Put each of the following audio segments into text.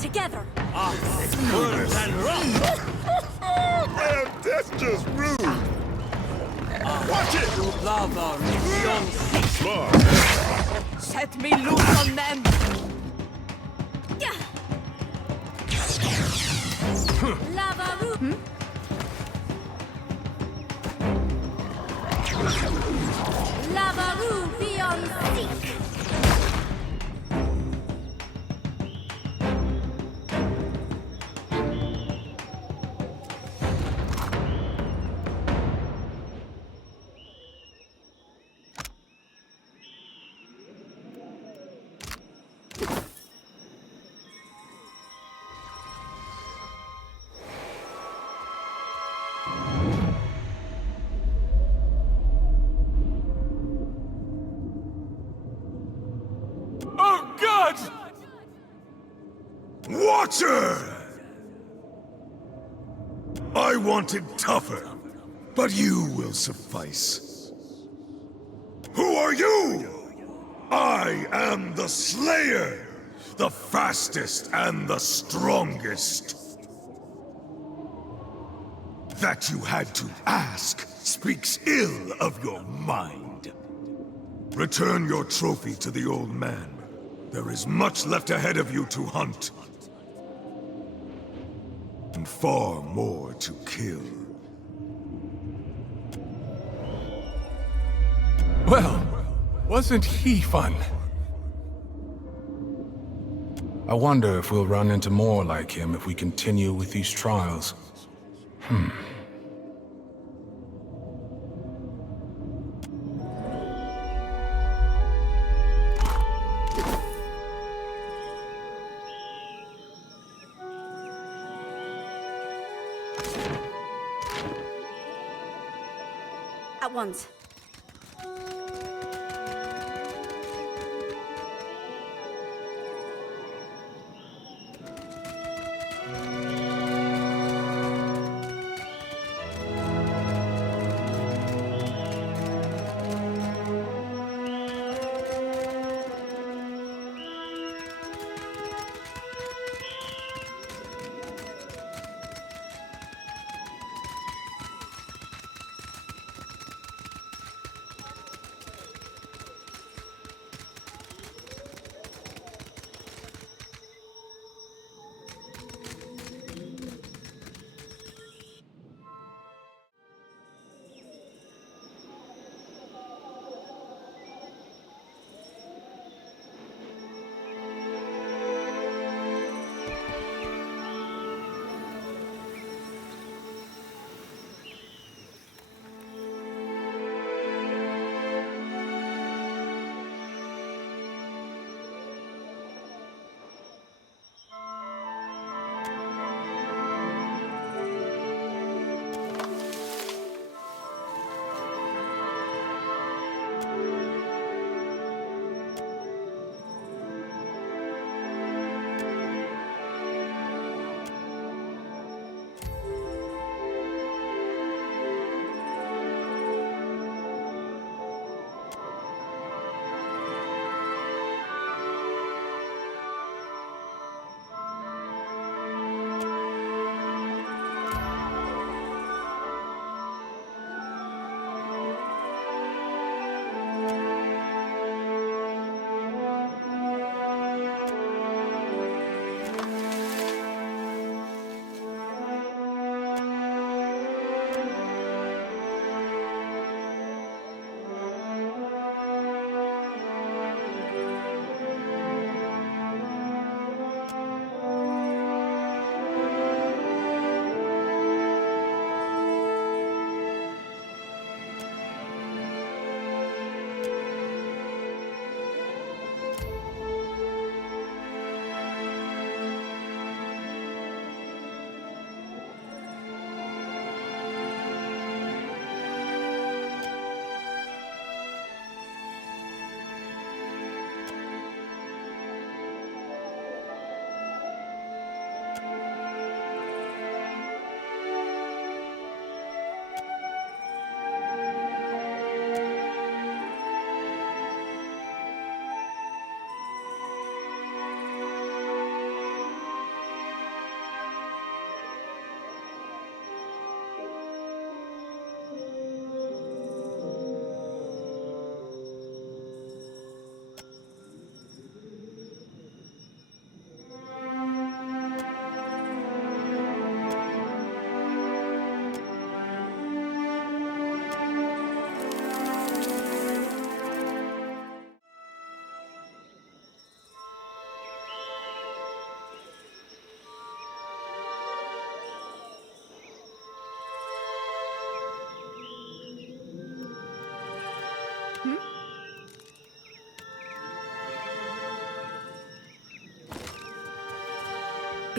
Together. It's worse than rough. Man, that's just rude. Watch it! Lava beyond Smart. set me loose on them. Lava root. Lava root beyond seek. Watcher! I wanted tougher, but you will suffice. Who are you? I am the Slayer, the fastest and the strongest. That you had to ask speaks ill of your mind. Return your trophy to the old man. There is much left ahead of you to hunt. And far more to kill. Well, wasn't he fun? I wonder if we'll run into more like him if we continue with these trials. At once.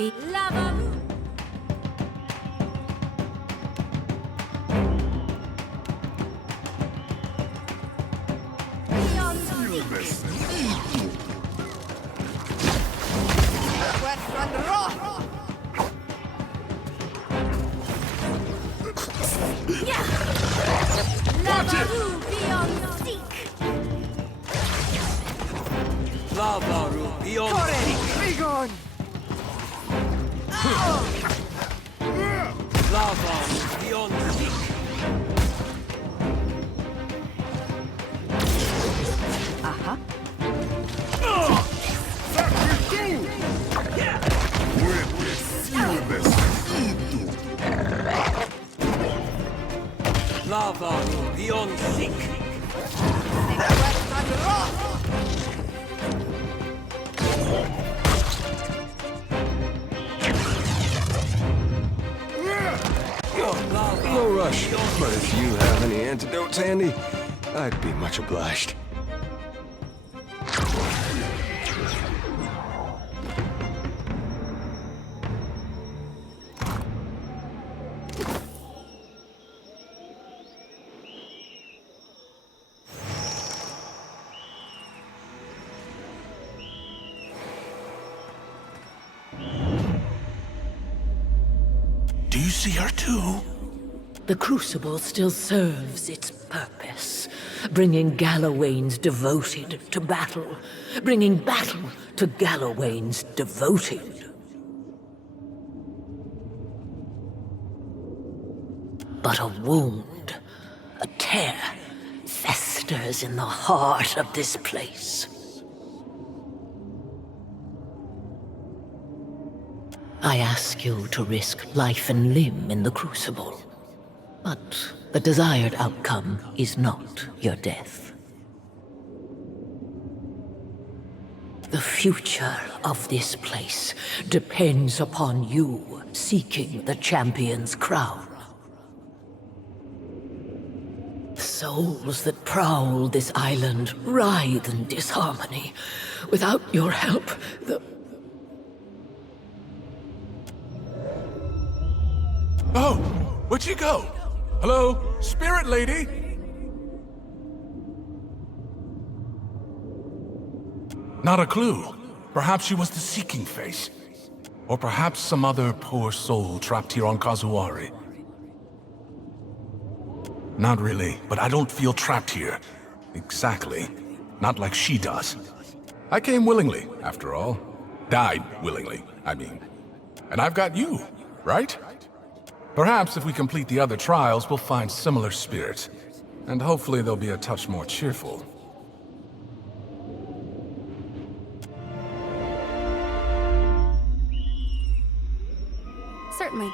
be lava room. Beyond seek. Lava room beyond seek. Lava room beyond seek. Lava room beyond seek. Lava room beyond seek. No rush, but if you have any antidotes handy, I'd be much obliged. Do you see her too? The Crucible still serves its purpose, bringing Gallowaynes devoted to battle, bringing battle to Gallowaynes devoted. But a wound, a tear, festers in the heart of this place. I ask you to risk life and limb in the Crucible, but the desired outcome is not your death. The future of this place depends upon you seeking the champion's crown. Souls that prowl this island writhe in disharmony. Without your help, the... Oh, where'd she go? Hello, Spirit Lady? Not a clue. Perhaps she was the Seeking Face. Or perhaps some other poor soul trapped here on Kazuari. Not really, but I don't feel trapped here. Exactly. Not like she does. I came willingly, after all. Died willingly, I mean. And I've got you, right? Perhaps if we complete the other trials, we'll find similar spirits. And hopefully they'll be a touch more cheerful. Certainly.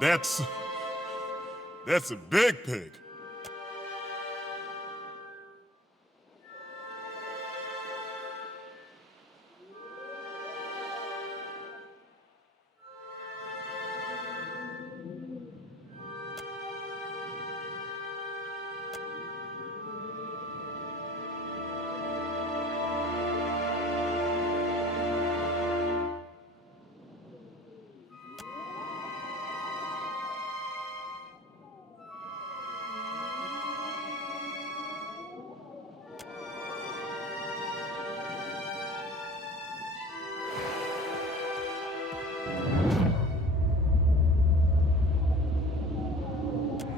That's a big pig.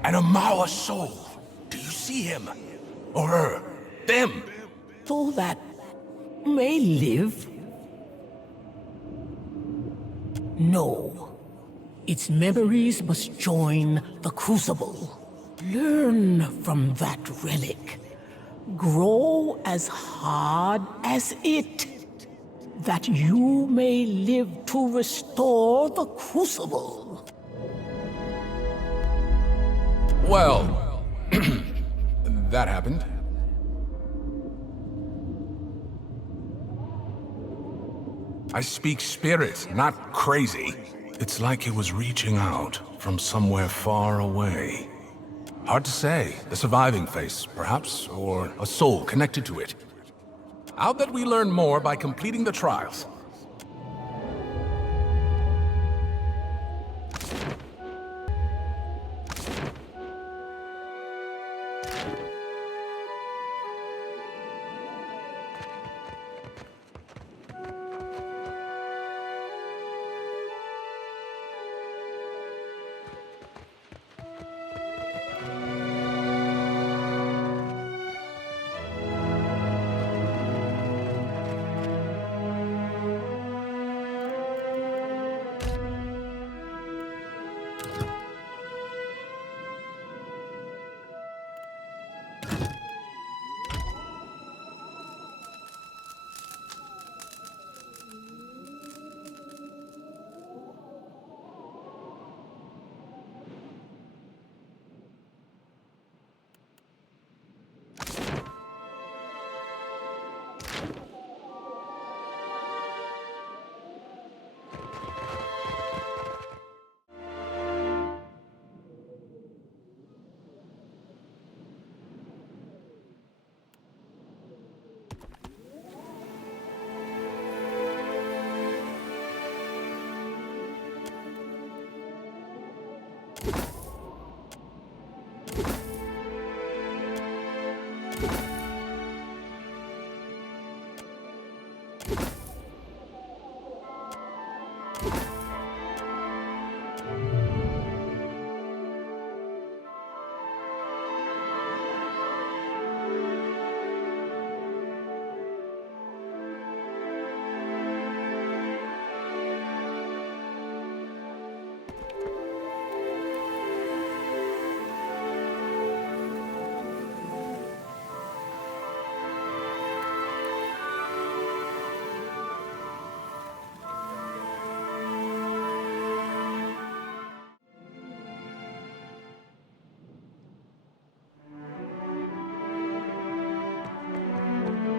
An Amawa soul. Do you see him? Or her? Them? Though that may live. No. Its memories must join the Crucible. Learn from that relic. Grow as hard as it. That you may live to restore the Crucible. Well, that happened. I speak spirit, not crazy. It's like he was reaching out from somewhere far away. Hard to say. The surviving face, perhaps, or a soul connected to it. I'll bet we learn more by completing the trials.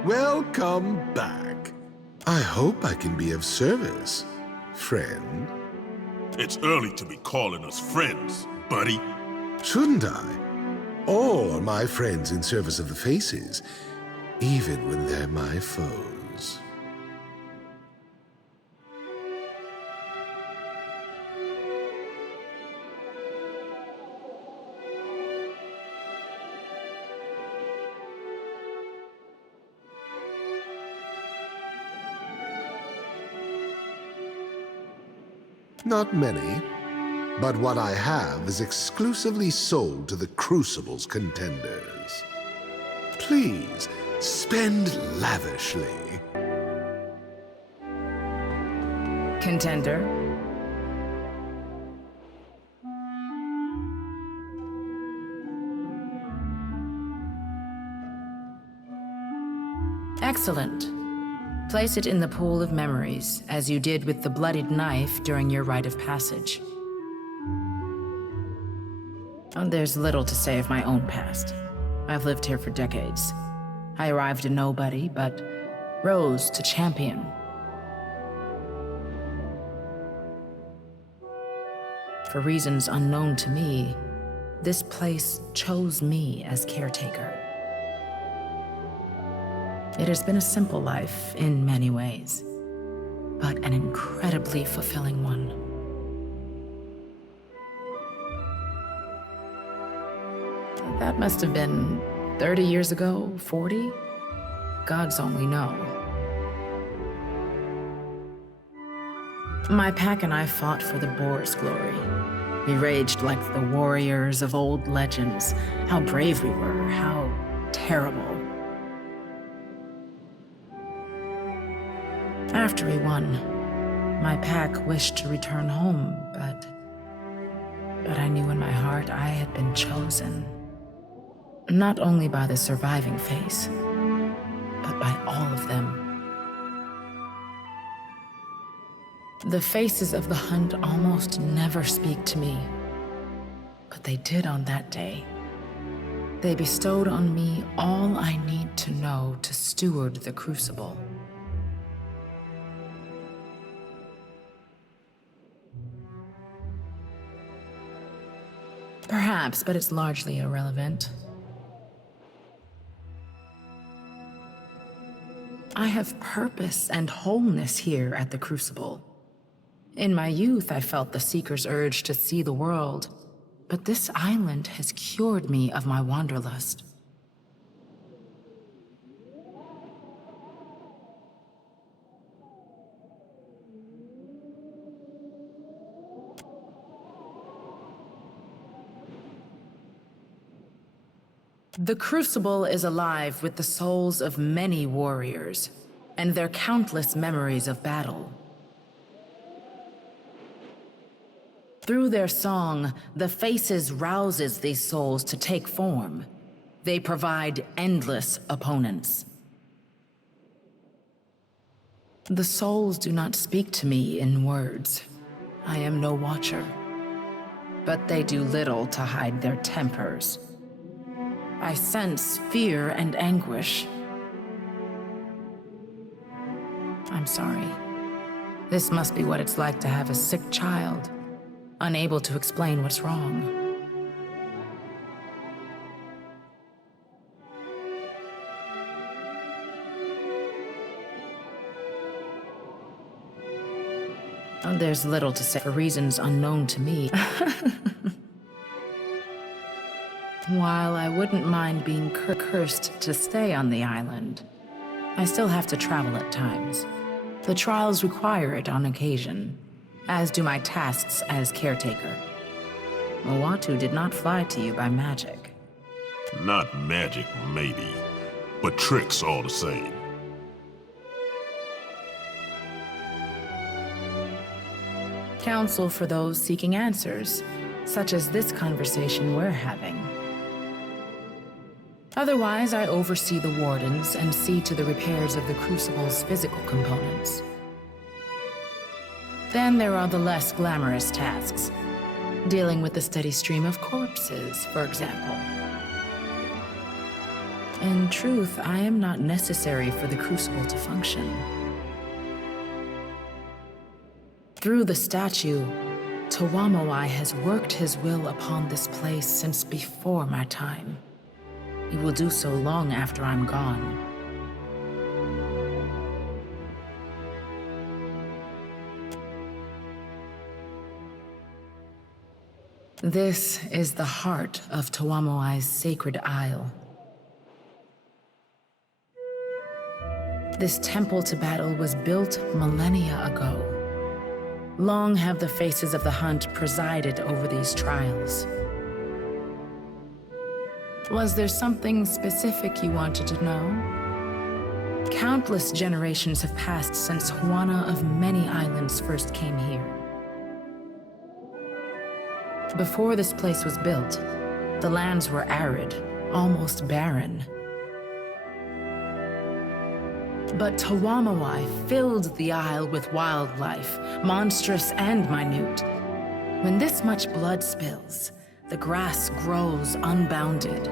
Welcome back. I hope I can be of service, friend. It's early to be calling us friends, buddy. Shouldn't I? All are my friends in service of the Faces, even when they're my foes. Not many, but what I have is exclusively sold to the Crucible's contenders. Please, spend lavishly. Contender? Excellent. Place it in the pool of memories, as you did with the bloodied knife during your rite of passage. There's little to say of my own past. I've lived here for decades. I arrived a nobody, but rose to champion. For reasons unknown to me, this place chose me as caretaker. It has been a simple life in many ways, but an incredibly fulfilling one. That must have been 30 years ago, 40? Gods only know. My pack and I fought for the boar's glory. We raged like the warriors of old legends. How brave we were, how terrible. After we won, my pack wished to return home, but I knew in my heart I had been chosen. Not only by the surviving face, but by all of them. The faces of the hunt almost never speak to me, but they did on that day. They bestowed on me all I need to know to steward the crucible. Perhaps, but it's largely irrelevant. I have purpose and wholeness here at the Crucible. In my youth, I felt the Seeker's urge to see the world, but this island has cured me of my wanderlust. The Crucible is alive with the souls of many warriors, and their countless memories of battle. Through their song, the Faces rouses these souls to take form. They provide endless opponents. The souls do not speak to me in words. I am no watcher. But they do little to hide their tempers. I sense fear and anguish. I'm sorry. This must be what it's like to have a sick child, unable to explain what's wrong. There's little to say for reasons unknown to me. While I wouldn't mind being cursed to stay on the island, I still have to travel at times. The trials require it on occasion, as do my tasks as caretaker. Mawatu did not fly to you by magic. Not magic, maybe, but tricks all the same. Counsel for those seeking answers, such as this conversation we're having. Otherwise, I oversee the wardens and see to the repairs of the Crucible's physical components. Then there are the less glamorous tasks, dealing with the steady stream of corpses, for example. In truth, I am not necessary for the Crucible to function. Through the statue, Tawamowai has worked his will upon this place since before my time. He will do so long after I'm gone. This is the heart of Tawamowai's sacred isle. This temple to battle was built millennia ago. Long have the Faces of the Hunt presided over these trials. Was there something specific you wanted to know? Countless generations have passed since Juana of many islands first came here. Before this place was built, the lands were arid, almost barren. But Tawamowai filled the isle with wildlife, monstrous and minute. When this much blood spills, the grass grows unbounded.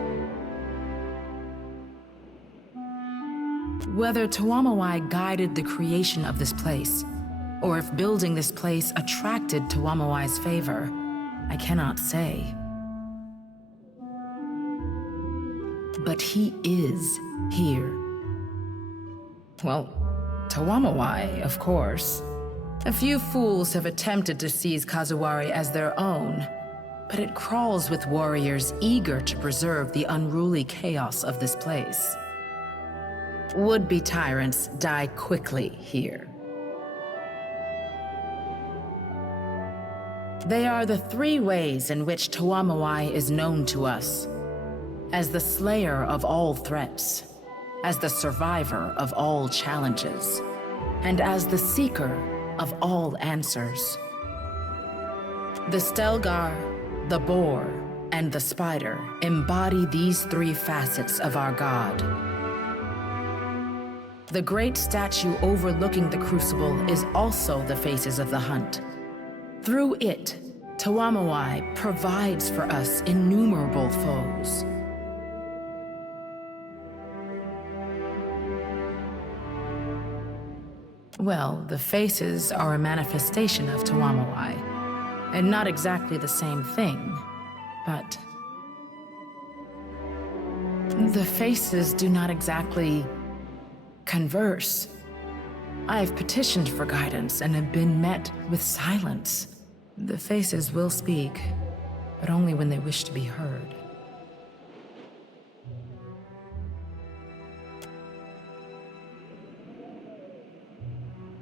Whether Tuamawai guided the creation of this place, or if building this place attracted Tuamawai's favor, I cannot say. But he is here. Well, Tuamawai, of course. A few fools have attempted to seize Kazuwari as their own, but it crawls with warriors eager to preserve the unruly chaos of this place. Would-be tyrants die quickly here. They are the three ways in which Tuamawai is known to us. As the slayer of all threats, as the survivor of all challenges, and as the seeker of all answers. The Stelgar, the boar, and the spider embody these three facets of our god. The great statue overlooking the crucible is also the faces of the hunt. Through it, Tuamawai provides for us innumerable foes. Well, the faces are a manifestation of Tuamawai, and not exactly the same thing, but the faces do not exactly converse. I have petitioned for guidance and have been met with silence. The faces will speak, but only when they wish to be heard.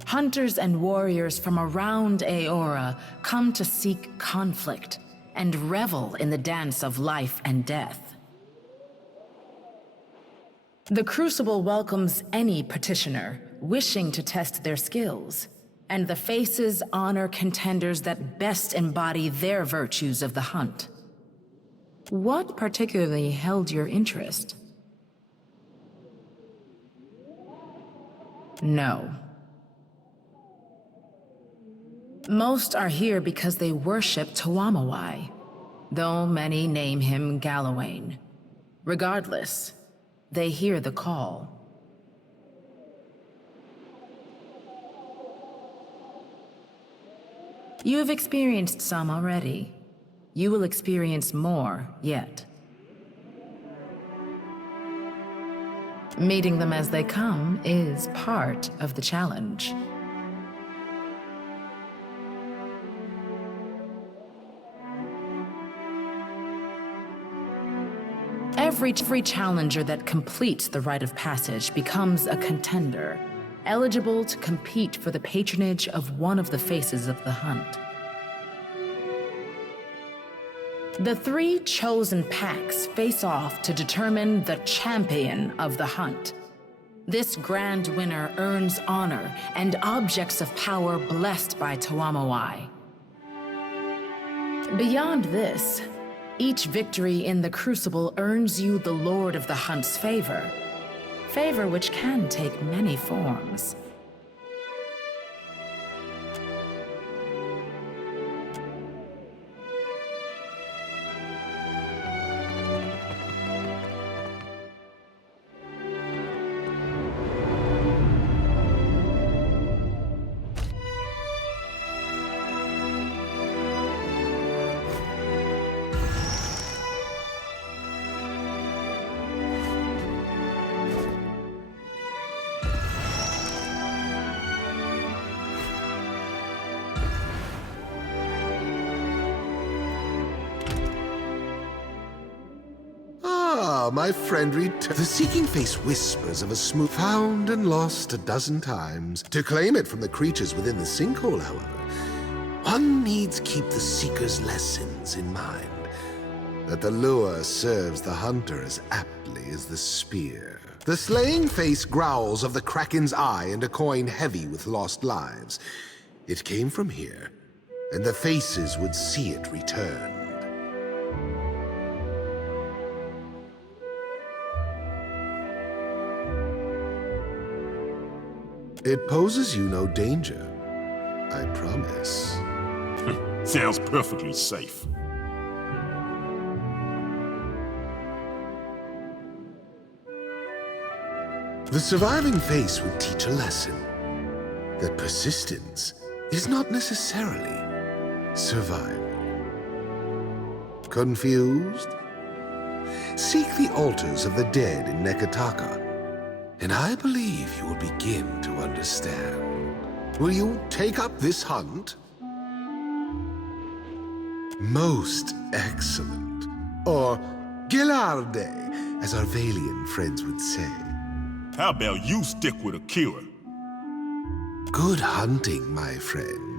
Hunters and warriors from around Aora come to seek conflict and revel in the dance of life and death. The Crucible welcomes any petitioner wishing to test their skills, and the Faces honor contenders that best embody their virtues of the hunt. What particularly held your interest? No. Most are here because they worship Tuamawai, though many name him Galawain. Regardless, they hear the call. You have experienced some already. You will experience more yet. Meeting them as they come is part of the challenge. Every challenger that completes the rite of passage becomes a contender, eligible to compete for the patronage of one of the faces of the hunt. The three chosen packs face off to determine the champion of the hunt. This grand winner earns honor and objects of power blessed by Tuamawai. Beyond this, each victory in the Crucible earns you the Lord of the Hunt's favor. Favor which can take many forms. My friend the Seeking Face whispers of a smooth found and lost a dozen times. To claim it from the creatures within the sinkhole, however, one needs keep the Seeker's lessons in mind. That the lure serves the hunter as aptly as the spear. The Slaying Face growls of the Kraken's eye and a coin heavy with lost lives. It came from here, and the Faces would see it return. It poses you no danger, I promise. Sounds perfectly safe. The surviving face would teach a lesson that persistence is not necessarily survival. Confused? Seek the altars of the dead in Nekataka, and I believe you will begin to understand. Will you take up this hunt? Most excellent. Or Gillarde, as our Valian friends would say. How about you stick with Akira? Good hunting, my friend.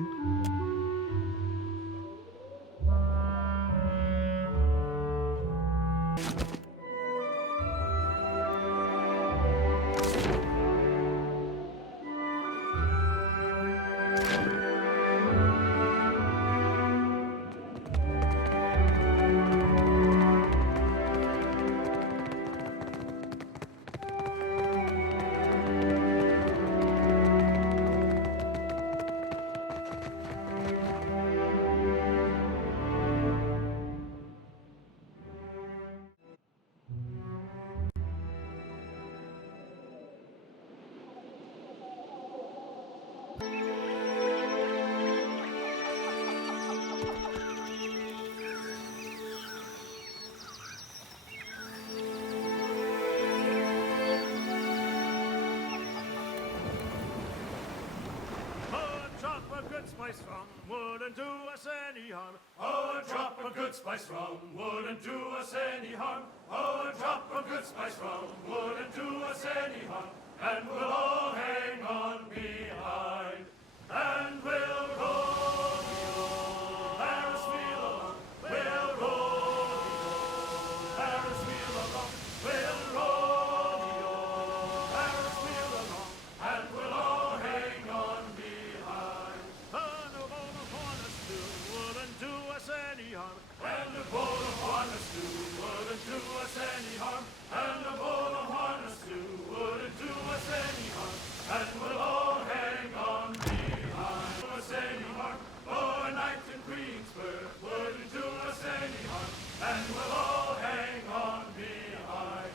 Spice from wouldn't do us any harm. Oh, a drop of good spice from wouldn't do us any harm. Oh, a drop of good spice from wouldn't do us any harm. And we'll all hang on behind. And we'll roll the old Paris wheel along. We'll roll the old Paris wheel along. We'll roll the old Paris wheel along. And we'll all hang on behind. And a bowl of harness stew wouldn't do us any harm. And a bowl of harness stew wouldn't do us any harm. And a bowl of harness stew wouldn't do us any harm. And we'll all hang on behind. Do us any harm. For a night in Greensburg wouldn't do us any harm. And we'll all hang on behind.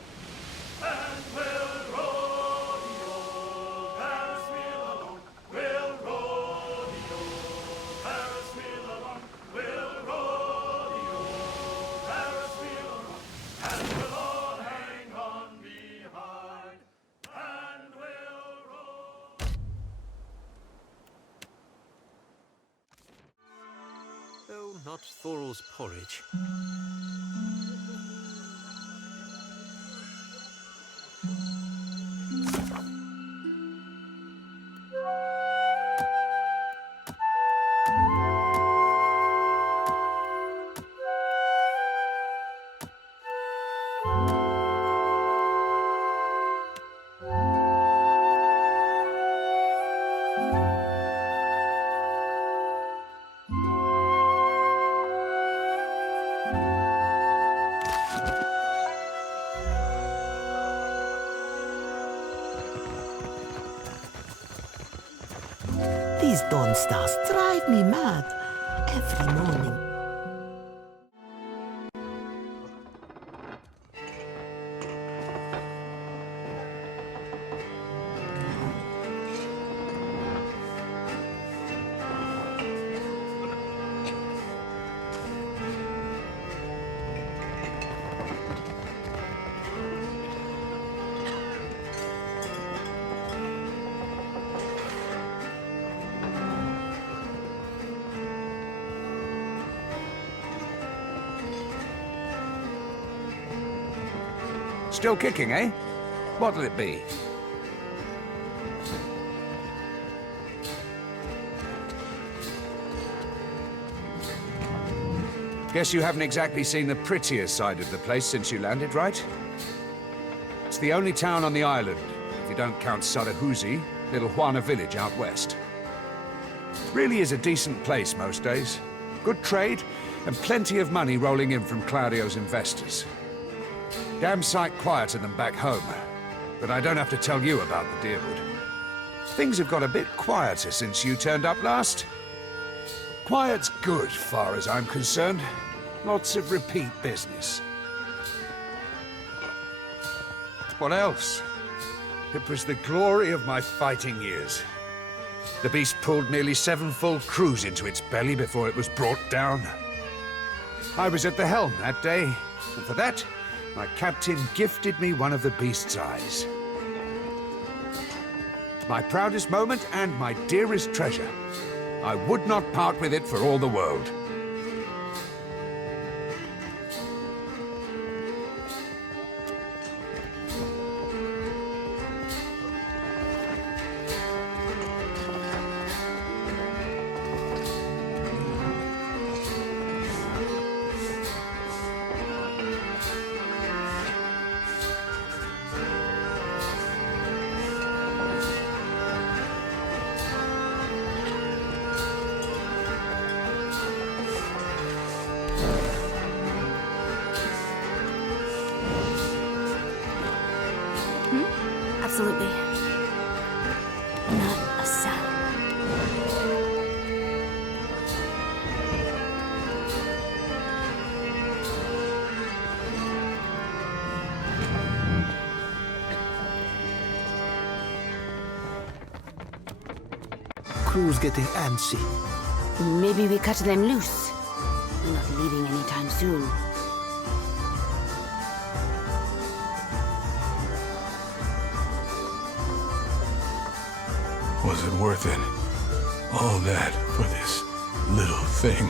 And we'll roll the old Paris wheel along. We'll roll the old Paris wheel along. We'll roll the old Paris wheel along. And we'll all hang on behind. And we'll roll. Oh, not Thorol's porridge. These dawn stars drive me mad every morning. Still kicking, eh? What'll it be? Guess you haven't exactly seen the prettier side of the place since you landed, right? It's the only town on the island, if you don't count Sarahuzi, little Juana village out west. Really is a decent place most days. Good trade, and plenty of money rolling in from Claudio's investors. Damn sight quieter than back home, but I don't have to tell you about the Deerwood. Things have got a bit quieter since you turned up last. Quiet's good, far as I'm concerned. Lots of repeat business. What else? It was the glory of my fighting years. The beast pulled nearly 7 full crews into its belly before it was brought down. I was at the helm that day, and for that, my captain gifted me one of the beast's eyes. My proudest moment and my dearest treasure. I would not part with it for all the world. Absolutely. Not a sound. Crew's getting antsy. Maybe we cut them loose. They're not leaving anytime soon. Was it worth it? All that for this little thing?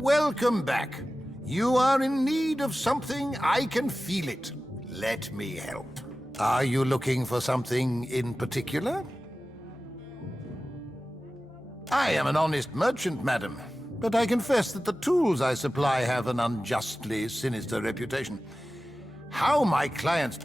Welcome back. You are in need of something, I can feel it. Let me help. Are you looking for something in particular? I am an honest merchant, madam, but I confess that the tools I supply have an unjustly sinister reputation. How my clients...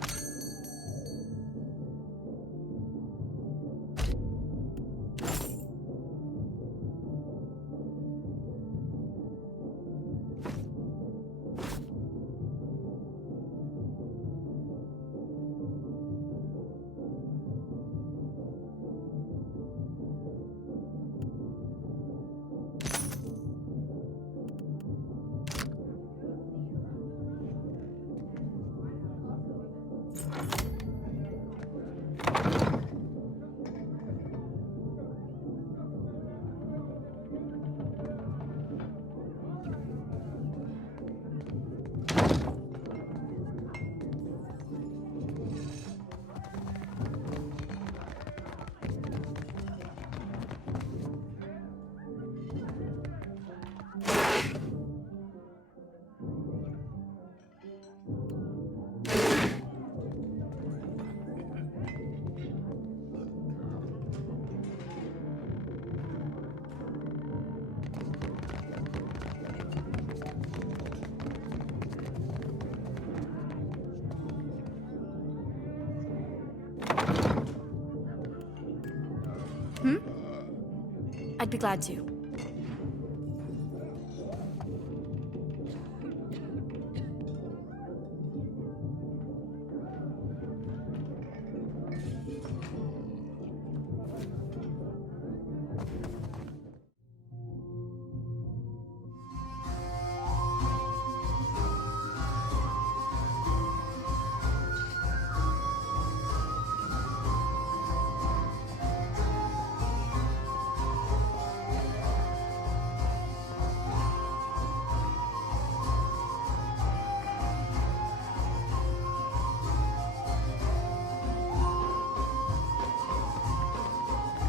I'd be glad to.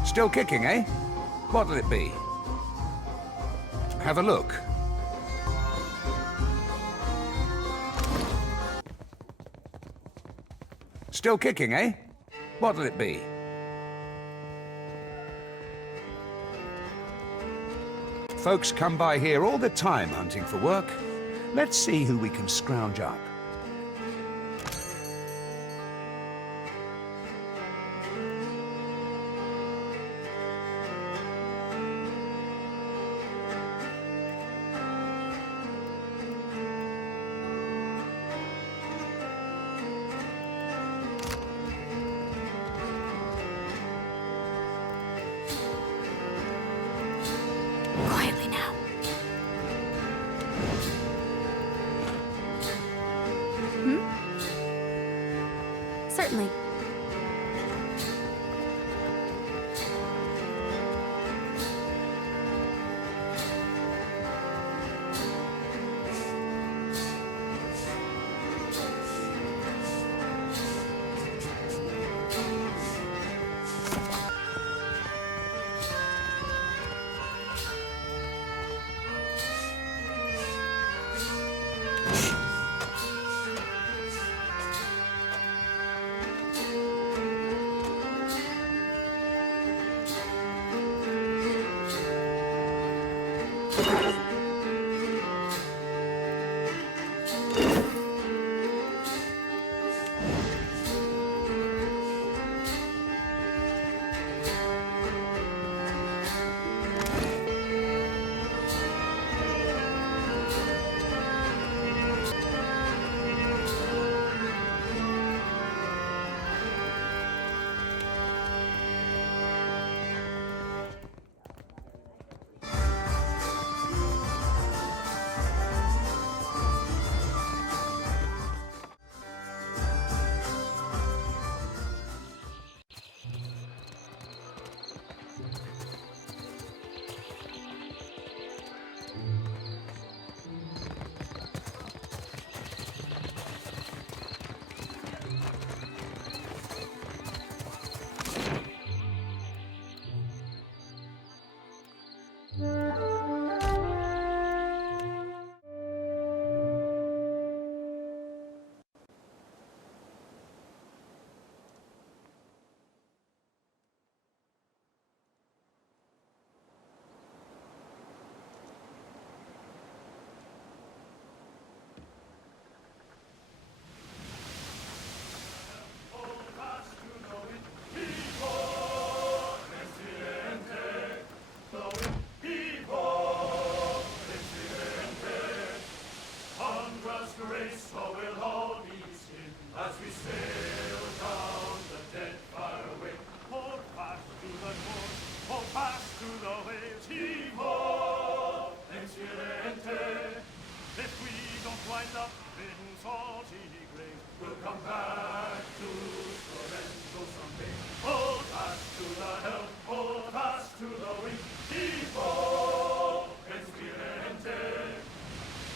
Still kicking, eh? What'll it be? Have a look. Still kicking, eh? What'll it be? Folks come by here all the time hunting for work. Let's see who we can scrounge up. Quietly now. Certainly. As we sail down the Deadfire way, hold fast to the north, hold fast to the waves. Heave-ho, Excelente. If we don't wind up in salty graves, we'll come back to Sorrento someday. Hold fast to the helm, hold fast to the wing. Heave-ho, Excelente.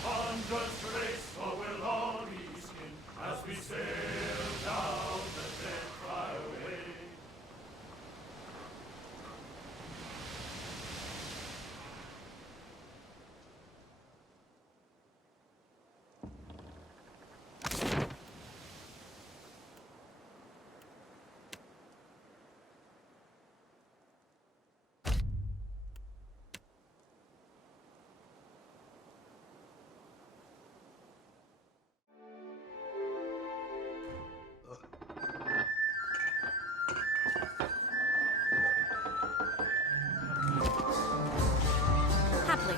Hundreds race, or we'll all be skinned as we sail down the Deadfire way. Happily.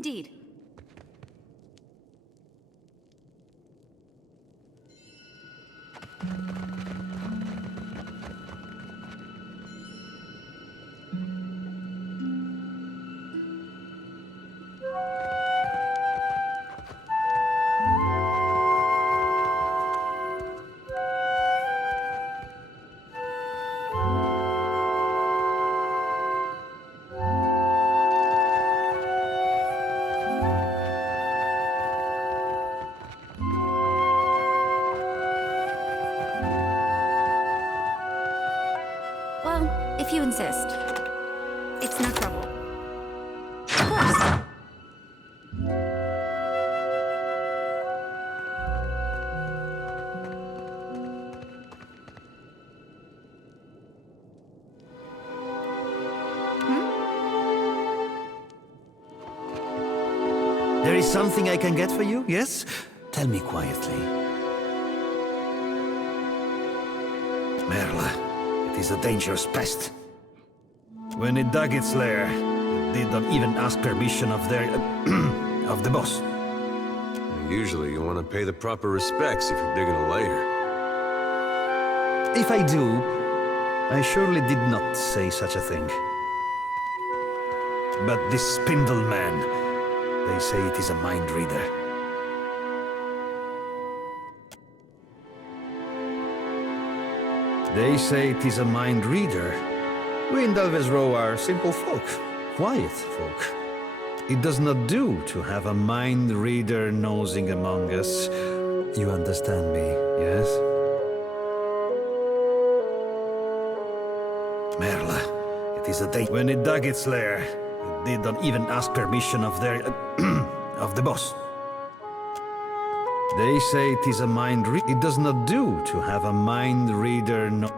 Indeed. Well, if you insist. It's no trouble. Of course. There is something I can get for you, yes? Tell me quietly. Merla, it is a dangerous pest. When it dug its lair, it did not even ask permission of their... of the boss. Usually you want to pay the proper respects if you're digging a lair. If I do, I surely did not say such a thing. But this spindle man, they say it is a mind reader. They say it is a mind reader. We in Delvezro are simple folk, quiet folk. It does not do to have a mind reader nosing among us. You understand me, yes? Merla, it is a day. When it dug its lair, it did not even ask permission of their... of the boss. They say it is a mind reader. It does not do to have a mind reader no...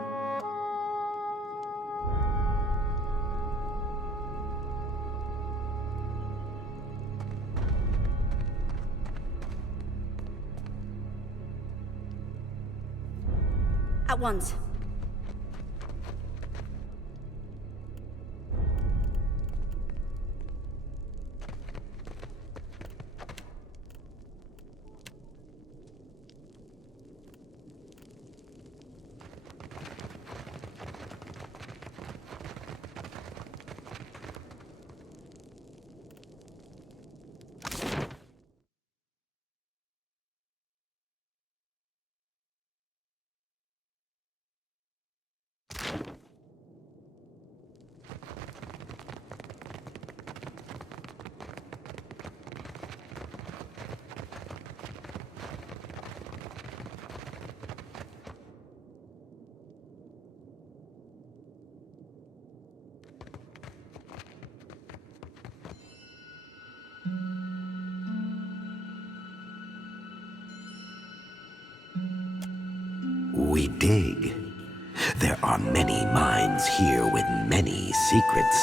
At once. We dig. There are many minds here with many secrets,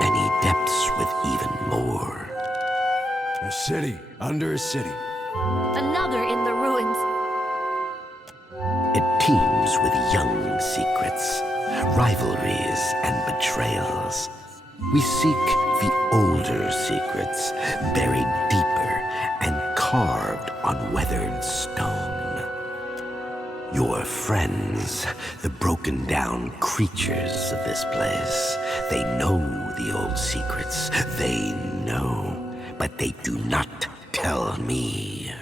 many depths with even more. A city under a city. Another in the ruins. It teems with young secrets, rivalries and betrayals. We seek the older secrets, buried deeper and carved on weathered stone. Your friends, the broken down creatures of this place, they know the old secrets. They know, but they do not tell me.